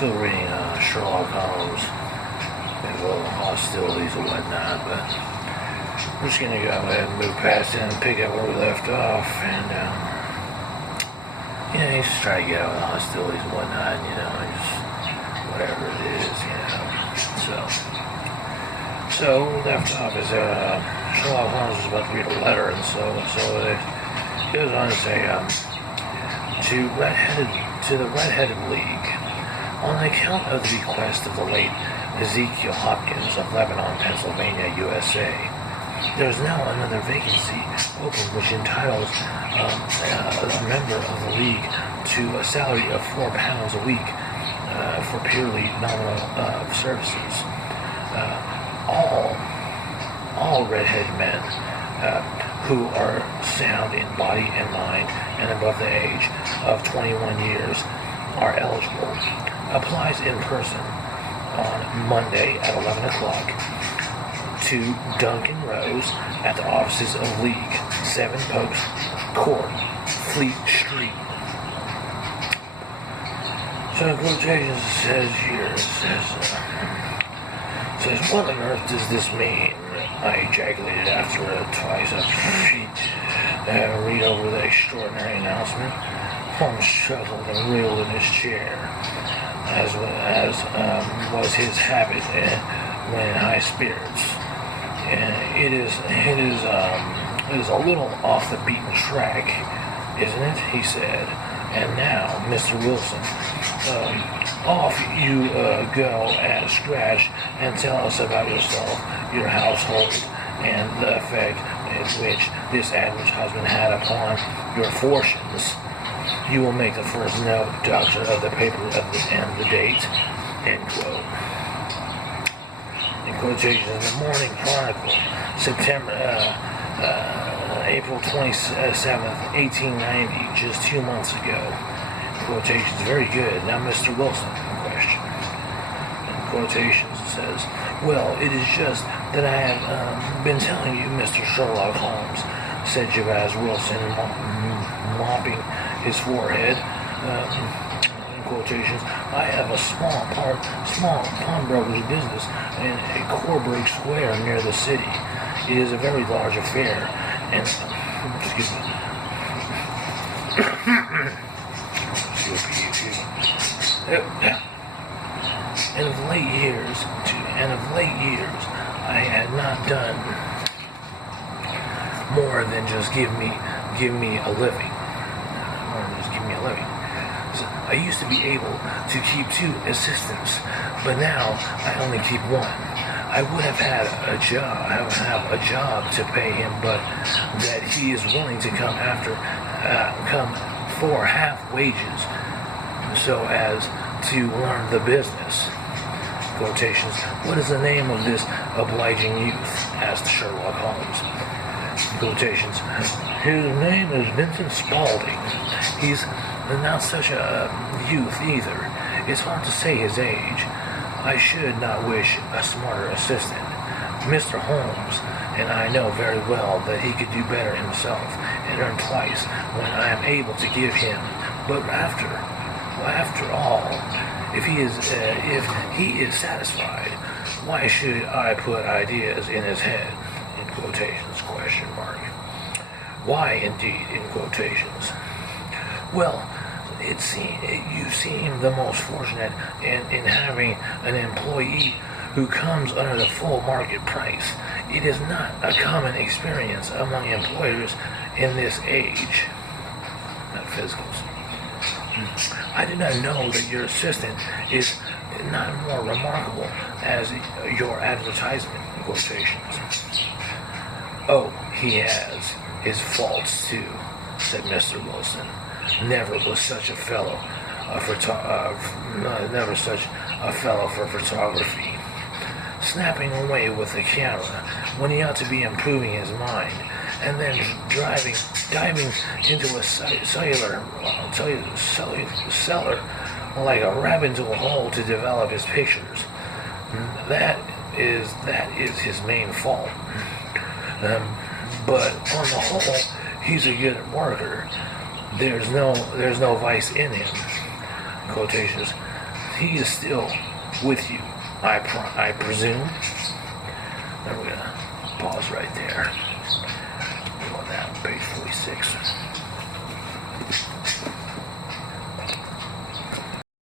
still reading Sherlock Holmes and little hostilities and whatnot, but we're just going to go ahead and move past it and pick up where we left off. And, you just try to get out of the hostilities and whatnot, just whatever it is, So we left off as Sherlock Holmes was about to read a letter, and so it goes on to say, to the Red-Headed League, on account of the bequest of the late Ezekiel Hopkins of Lebanon, Pennsylvania, USA, there is now another vacancy open which entitles a member of the League to a salary of £4 a week for purely nominal services. All redheaded men who are sound in body and mind and above the age of 21 years are eligible. Applies in person on Monday at 11 o'clock to Duncan Rose at the offices of League, 7 Post Court, Fleet Street. So in quotations it says, what on earth does this mean? I ejaculated after twice read over the extraordinary announcement. Holmes shuffled and reeled in his chair, as was his habit when in high spirits. It is a little off the beaten track, isn't it? He said. And now, Mr. Wilson, off you go at scratch and tell us about yourself, your household, and the effect which this advertisement had upon your fortunes. You will make the first note, doctor, of the paper and the date. End quote. In quotations, in the Morning Chronicle, April 27th, 1890, just 2 months ago. Quotations, very good. Now, Mr. Wilson, question. In quotations, it says, well, it is just that I have been telling you, Mr. Sherlock Holmes, said Jabez Wilson, mopping his forehead. In quotations, I have a small pawnbroker's business in Coburg Square near the city. It is a very large affair, and excuse me. And of late years, I had not done more than just give me a living. So I used to be able to keep 2 assistants, but now I only keep 1. I would have had a job to pay him, but that he is willing to come for half wages, so as to learn the business. Quotations. What is the name of this obliging youth? Asked Sherlock Holmes. Quotations. His name is Vincent Spaulding. He's not such a youth either. It's hard to say his age. I should not wish a smarter assistant. Mr. Holmes and I know very well that he could do better himself and earn twice when I am able to give him. But after all, if he is satisfied, why should I put ideas in his head? In quotations, question mark. Why indeed, in quotations? Well, you seem the most fortunate in having an employee who comes under the full market price. It is not a common experience among employers in this age. Not physicals. I did not know that your assistant is not more remarkable as your advertisement, in quotations. Oh, he has his faults too, said Mr. Wilson. Never was such a fellow for photography. Snapping away with the camera when he ought to be improving his mind, and then diving into a cellar like a rabbit into a hole to develop his pictures. That is his main fault. But on the whole, he's a good worker. There's no vice in him. Quotations. He is still with you, I presume. And we're gonna pause right there. Go on down, page 46.